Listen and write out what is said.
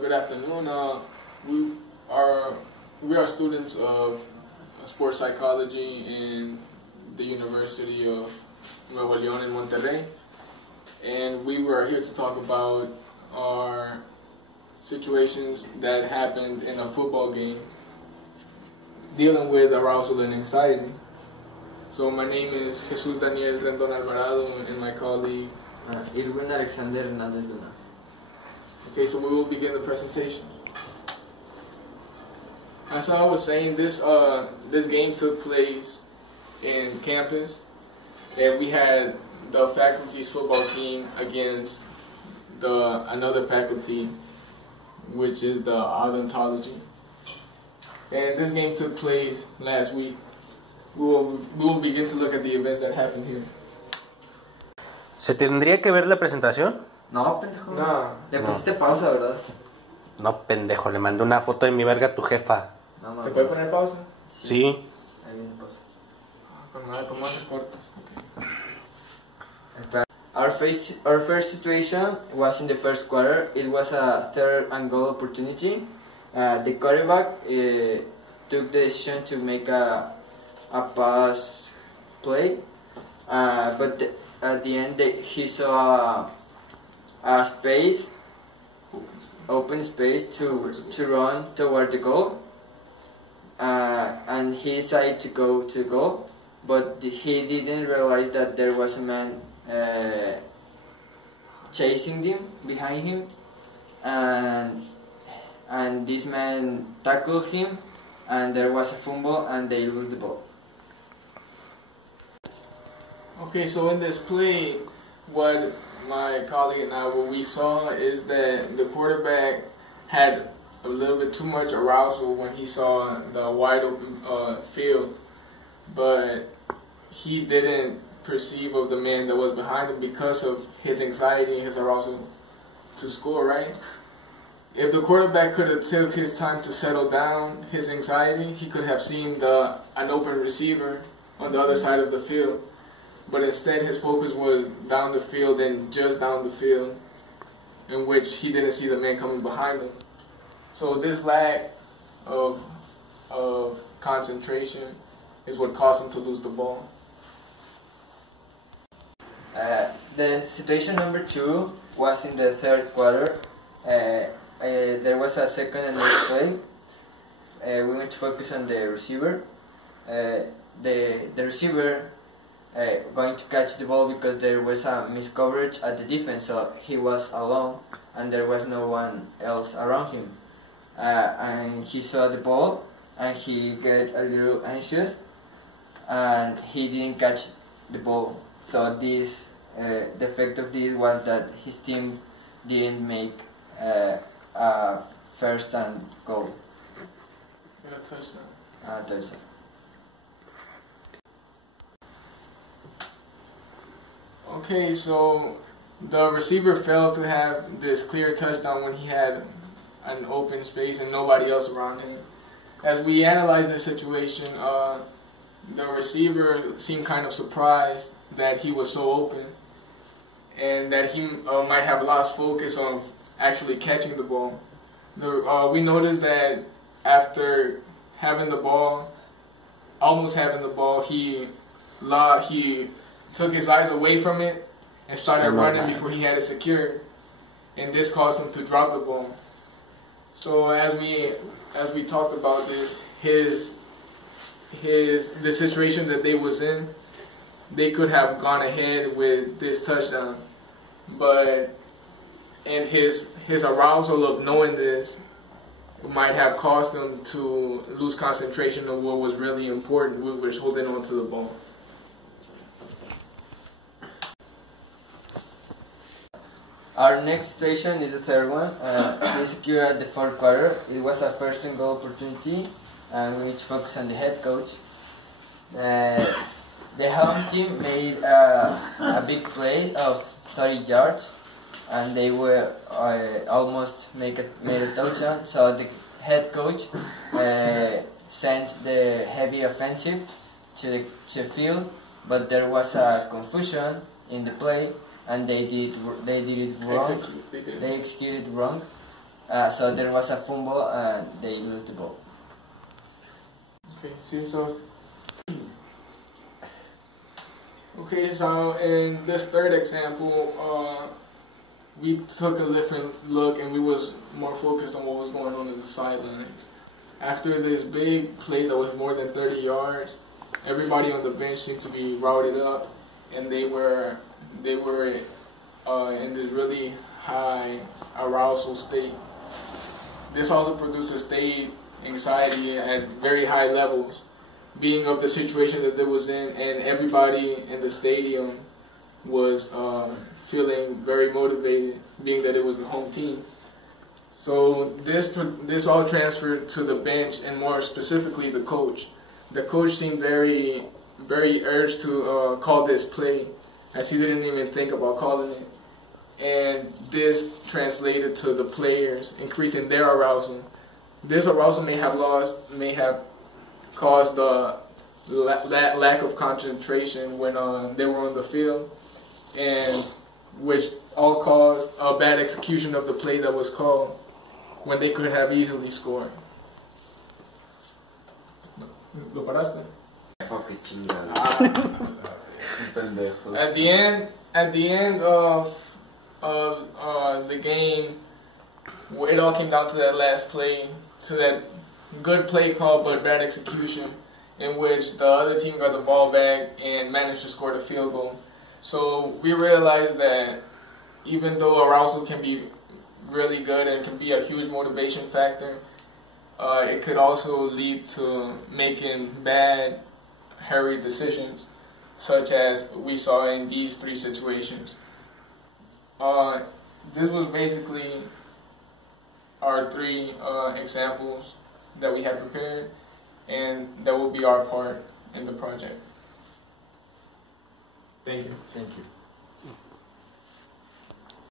Good afternoon. We are students of sports psychology in the University of Nuevo León in Monterrey, and we were here to talk about our situations that happened in a football game dealing with arousal and anxiety. So my name is Jesus Daniel Rendon Alvarado and my colleague Irwin Alexander Hernandez Luna. Okay, so we will begin the presentation. As I was saying, this game took place in campus, and we had the faculty's football team against another faculty, which is the odontology. And this game took place last week. We will begin to look at the events that happened here. ¿Se tendría que ver la presentación? No, pendejo. No. Le pusiste pausa, ¿verdad? No, pendejo, le mandé una foto de mi verga a tu jefa. No, ¿Se puede poner pausa? Sí. Ahí viene pausa. Con más cortos. Our first situation was in the first quarter. It was a third and goal opportunity. The quarterback took the decision to make a pass play, but at the end he saw a space, open space to run toward the goal, and he decided to go to goal, but he didn't realize that there was a man chasing him behind him, and this man tackled him, and there was a fumble, and they lose the ball. Okay, so in this play, what my colleague and I, what we saw is that the quarterback had a little bit too much arousal when he saw the wide open field, but he didn't perceive of the man that was behind him because of his anxiety and his arousal to score, right? If the quarterback could have took his time to settle down his anxiety, he could have seen an open receiver on the other side of the field. But instead his focus was down the field and just down the field, in which he didn't see the man coming behind him. So this lack of concentration is what caused him to lose the ball. The situation number 2 was in the third quarter. There was a second and eight play. We went to focus on the receiver. The receiver going to catch the ball because there was a miscoverage at the defense, so he was alone and there was no one else around him. And he saw the ball and he got a little anxious and he didn't catch the ball. So this the effect of this was that his team didn't make a first and goal. And a touchdown. Touchdown. Okay, so the receiver failed to have this clear touchdown when he had an open space and nobody else around him. As we analyzed the situation, the receiver seemed kind of surprised that he was so open and that he might have lost focus on actually catching the ball. We noticed that after having the ball, almost having the ball, he took his eyes away from it and started running before he had it secured, and this caused him to drop the ball. So as we talked about this, the situation that they was in, they could have gone ahead with this touchdown, but his arousal of knowing this might have caused them to lose concentration of what was really important, which was holding on to the ball. Our next situation is the third one. We secured the fourth quarter. It was a first and goal opportunity, and we need to focus on the head coach. The home team made a big play of 30 yards, and they were almost made a touchdown. So the head coach sent the heavy offensive to the field, but there was a confusion in the play, and they did it wrong. They executed wrong, So there was a fumble and they lose the ball. Okay, see, so in this third example, we took a different look and we was more focused on what was going on in the sidelines. After this big play that was more than 30 yards, everybody on the bench seemed to be routed up, and they were in this really high arousal state. This also produces state anxiety at very high levels, being of the situation that they was in, and everybody in the stadium was feeling very motivated, being that it was the home team. So this all transferred to the bench, and more specifically the coach. The coach seemed very urged to call this play, as he didn't even think about calling it. And this translated to the players increasing their arousal. This arousal may have caused the lack of concentration when they were on the field, and which all caused a bad execution of the play that was called, when they could have easily scored. ¿Lo paraste? At the end of the game, it all came down to that last play, to that good play call but bad execution, in which the other team got the ball back and managed to score the field goal. So we realized that even though arousal can be really good and can be a huge motivation factor, it could also lead to making bad, hurried decisions, such as we saw in these three situations. This was basically our three examples that we had prepared, and that will be our part in the project. Thank you. Thank you.